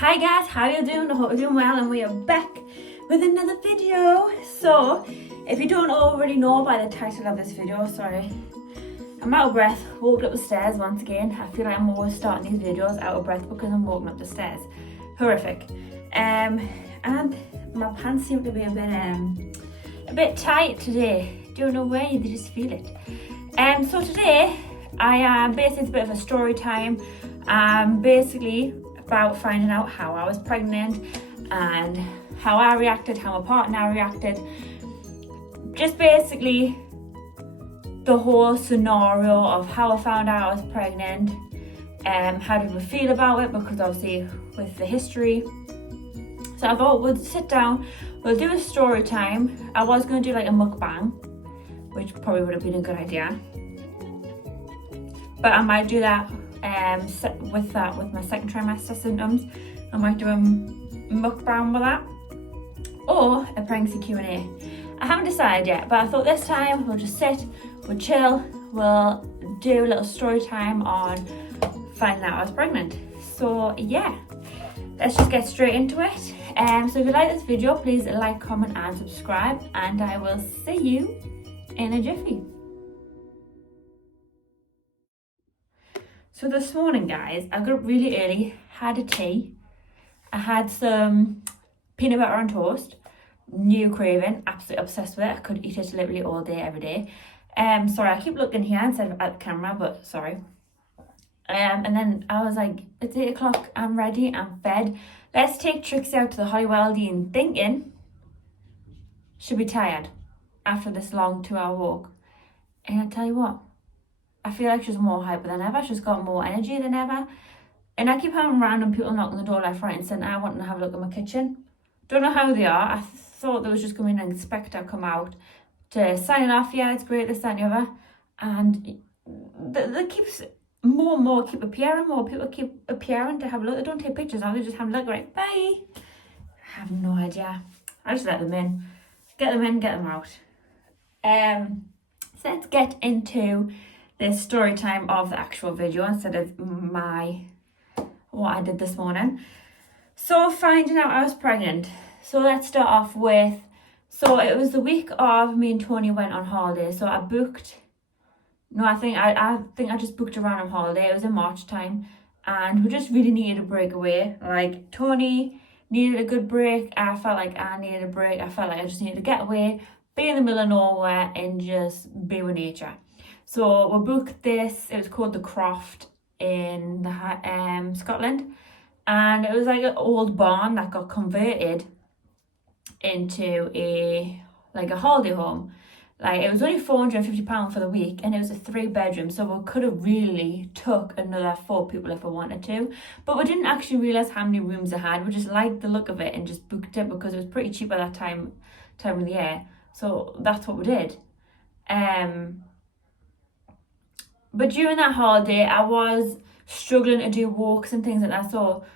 Hi guys, how you doing? I hope you're doing well, and we are back with another video. So, if you don't already know by the title of this video, sorry, I'm out of breath, walked up the stairs once again. I feel like I'm always starting these videos out of breath because I'm walking up the stairs. Horrific. And my pants seem to be a bit tight today. Don't know why, they just feel it. So today, I am basically, it's a bit of a story time. Basically about finding out how I was pregnant and how I reacted, how my partner reacted. Just basically the whole scenario of how I found out I was pregnant, how did we feel about it, because obviously with the history. So I thought we'll sit down, we'll do a story time. I was going to do like a mukbang, which probably would have been a good idea, but I might do that with my second trimester symptoms. I might do a mukbang with that, or a pregnancy Q&A. I haven't decided yet, but I thought this time we'll just sit, we'll chill, we'll do a little story time on finding out I was pregnant. So yeah, let's just get straight into it. So if you like this video, please like, comment and subscribe, and I will see you in a jiffy. So this morning, guys, I got up really early, had a tea. I had some peanut butter on toast, new craving, absolutely obsessed with it. I could eat it literally all day, every day. Sorry, I keep looking here instead of at the camera, but sorry. And then I was like, it's 8 o'clock, I'm ready, I'm fed. Let's take Trixie out to the Hollywelldine, thinking she'll be tired after this long 2-hour walk. And I tell you what, I feel like she's more hyper than ever. She's got more energy than ever. And I keep having random people knocking the door left, right and centre. I want to have a look at my kitchen. Don't know how they are. I thought there was just going to be an inspector come out to sign it off. Yeah, it's great, this, that and the other. And they keep more and more keep appearing. More people keep appearing to have a look. They don't take pictures now. They just have a look, right, bye. I have no idea. I just let them in. Get them in, get them out. So let's get into this story time of the actual video instead of what I did this morning. So finding out I was pregnant. So let's start off with, so it was the week of me and Tony went on holiday. So I think I just booked a random holiday. It was in March time, and we just really needed a break away. Like Tony needed a good break. I felt like I needed a break. I felt like I just needed to get away, be in the middle of nowhere and just be with nature. So we booked this, it was called the Croft in Scotland, and it was like an old barn that got converted into a holiday home. Like, it was only £450 for the week, and it was a 3-bedroom, so we could have really took another 4 people if we wanted to, but we didn't actually realise how many rooms it had. We just liked the look of it and just booked it because it was pretty cheap at that time of the year, so that's what we did. But during that holiday, I was struggling to do walks and things like that. So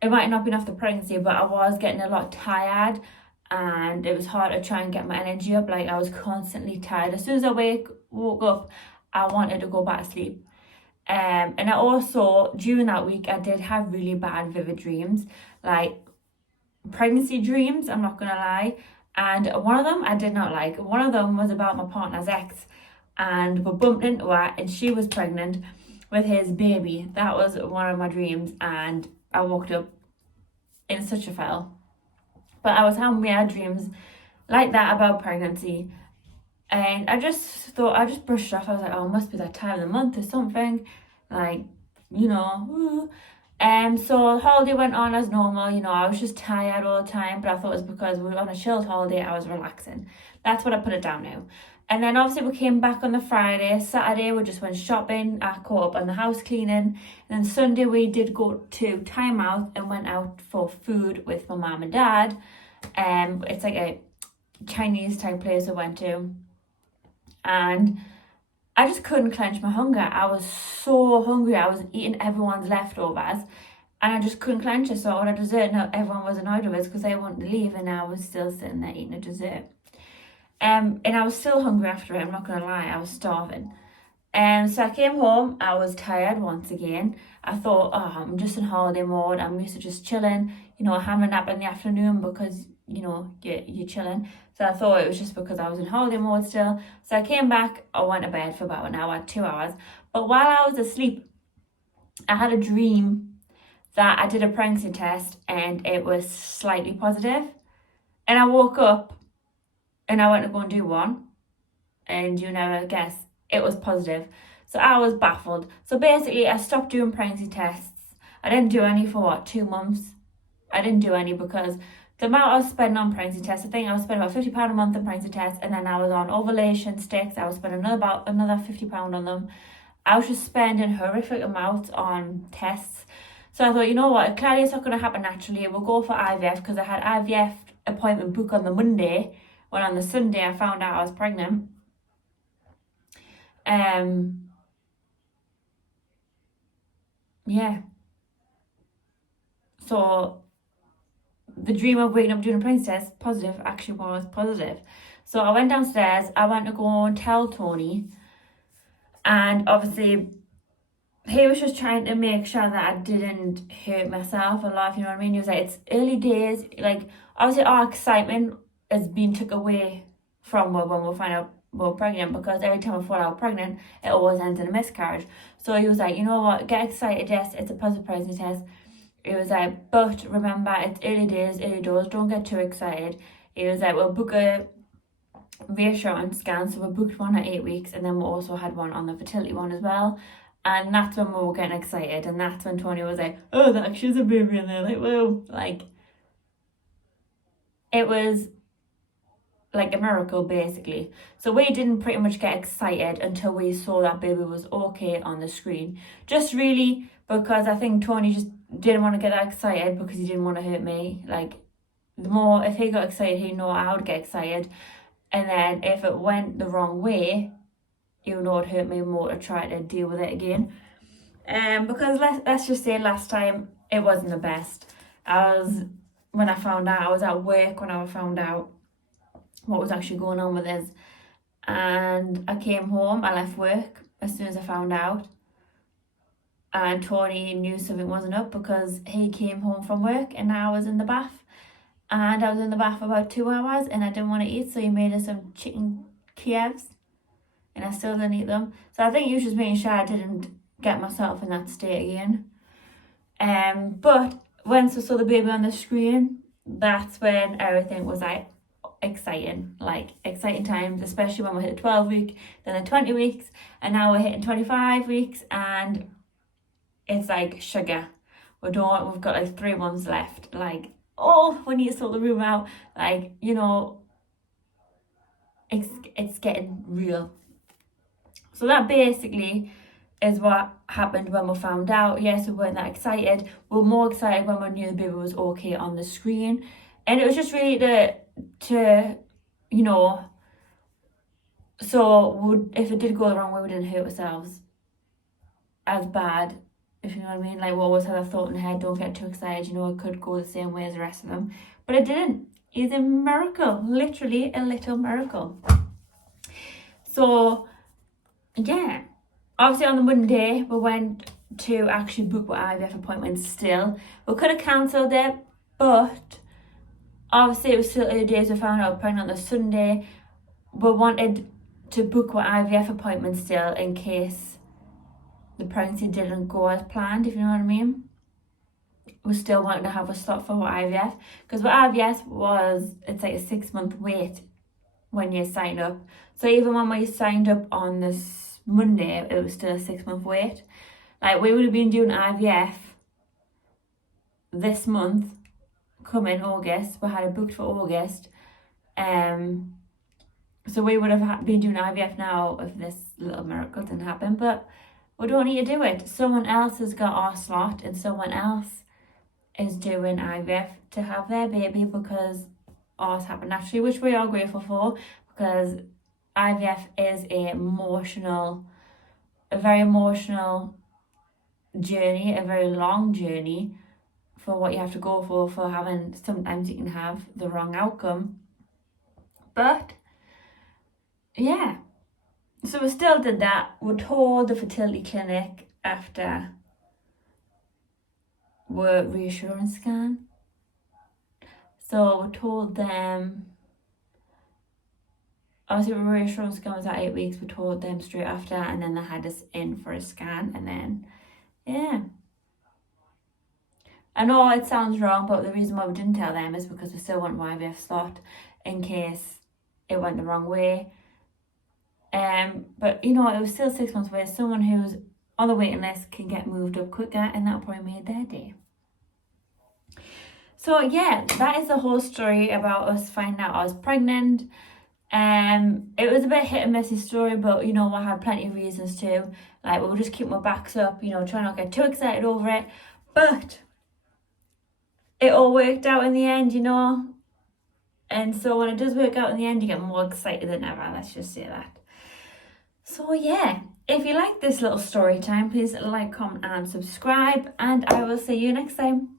it might not have been off the pregnancy, but I was getting a lot tired, and it was hard to try and get my energy up. Like, I was constantly tired. As soon as I woke up, I wanted to go back to sleep. And I also, during that week, I did have really bad vivid dreams, like pregnancy dreams, I'm not going to lie. And one of them I did not like. One of them was about my partner's ex, and we bumped into her and she was pregnant with his baby. That was one of my dreams, and I woke up in such a fell. But I was having weird dreams like that about pregnancy, and I just thought, I just brushed it off. I was like, oh, it must be that time of the month or something, like, you know. So the holiday went on as normal. You know, I was just tired all the time, but I thought it was because we were on a chilled holiday, I was relaxing. That's what I put it down now. And then obviously we came back on the Friday. Saturday we just went shopping. I caught up on the house cleaning. And then Sunday we did go to Time Out and went out for food with my mum and dad. It's like a Chinese type place I went to. And I just couldn't clench my hunger. I was so hungry. I was eating everyone's leftovers, and I just couldn't clench it. So I ordered dessert. Now everyone was annoyed with us because they wanted to leave, and I was still sitting there eating a dessert. And I was still hungry after it, I'm not going to lie, I was starving. So I came home, I was tired once again. I thought, oh, I'm just in holiday mode. I'm used to just chilling, having a nap in the afternoon because, you're chilling. So I thought it was just because I was in holiday mode still. So I came back, I went to bed for about an hour, 2 hours. But while I was asleep, I had a dream that I did a pregnancy test and it was slightly positive. And I woke up and I went to go and do one. And you never guess, it was positive. So I was baffled. So basically, I stopped doing pregnancy tests. I didn't do any for 2 months. I didn't do any because the amount I was spending on pregnancy tests, I think I was spending about £50 a month on pregnancy tests, and then I was on ovulation sticks. I was spending about another £50 on them. I was just spending horrific amounts on tests. So I thought, you know what, clearly it's not going to happen naturally. We'll go for IVF because I had IVF appointment booked on the Monday, when on the Sunday I found out I was pregnant. Yeah. So the dream of waking up doing a pregnancy test positive actually was positive. So I went downstairs, I went to go and tell Tony, and obviously he was just trying to make sure that I didn't hurt myself a lot, you know what I mean? He was like, it's early days, like obviously our excitement has been took away from when we find out we're pregnant, because every time I fall out pregnant, it always ends in a miscarriage. So he was like, you know what, get excited, yes, it's a positive pregnancy test. He was like, but remember, it's early days, early doors, don't get too excited. He was like, we'll book a reassurance scan, so we booked one at 8 weeks, and then we also had one on the fertility one as well. And that's when we were getting excited, and that's when Tony was like, oh, that actually is a baby in there, like, whoa, like, it was like a miracle basically. So we didn't pretty much get excited until we saw that baby was okay on the screen. Just really because I think Tony just didn't want to get that excited because he didn't want to hurt me. Like, the more, if he got excited, he'd know I would get excited. And then if it went the wrong way, he would know it hurt me more to try to deal with it again. Because let's just say last time it wasn't the best. When I found out, I was at work when I found out what was actually going on with us. And I came home, I left work as soon as I found out. And Tony knew something wasn't up because he came home from work and I was in the bath. And I was in the bath for about 2 hours and I didn't want to eat, so he made us some chicken Kievs. And I still didn't eat them. So I think he was just making sure I didn't get myself in that state again. But once I saw the baby on the screen, that's when everything was like exciting times, especially when we hit the 12 week, then the 20 weeks, and now we're hitting 25 weeks, and it's like sugar. We've got like 3 months left. Like, oh, we need to sort the room out. Like, it's getting real. So that basically is what happened when we found out. Yes, we weren't that excited. We were more excited when we knew the baby was okay on the screen. And it was just really to so if it did go the wrong way, we didn't hurt ourselves as bad, if you know what I mean. Like, we always had a thought in the head, don't get too excited, it could go the same way as the rest of them. But it didn't. It's a miracle, literally a little miracle. So yeah, obviously on the Monday we went to actually book our IVF appointment still. We could have cancelled it, but obviously it was still early days. We found out pregnant on the Sunday. We wanted to book our IVF appointment still in case the pregnancy didn't go as planned, if you know what I mean. We still wanted to have a slot for IVF, because what IVF it's like a 6-month wait when you sign up. So even when we signed up on this Monday, it was still a 6-month wait. Like, we would have been doing IVF this month, coming August. We had it booked for August. So we would have been doing IVF now if this little miracle didn't happen. But we don't need to do it. Someone else has got our slot and someone else is doing IVF to have their baby, because ours happened naturally, which we are grateful for, because IVF is a very emotional journey, a very long journey for what you have to go for having, sometimes you can have the wrong outcome. But yeah, So we still did that. We told the fertility clinic after our reassurance scan. So we told them, obviously our reassurance scan was at 8 weeks, we told them straight after, and then they had us in for a scan, and then, yeah. I know it sounds wrong, but the reason why we didn't tell them is because we still want an IVF slot in case it went the wrong way. But you know, it was still 6 months away. Someone who's on the waiting list can get moved up quicker, and that probably made their day. So yeah, that is the whole story about us finding out I was pregnant. It was a bit hit and missy story, but you know, I had plenty of reasons to. Like, we'll just keep my backs up, you know, try not to get too excited over it. But it all worked out in the end, you know. And so when it does work out in the end, you get more excited than ever. Let's just say that. So yeah, if you like this little story time, please like, comment and subscribe, and I will see you next time.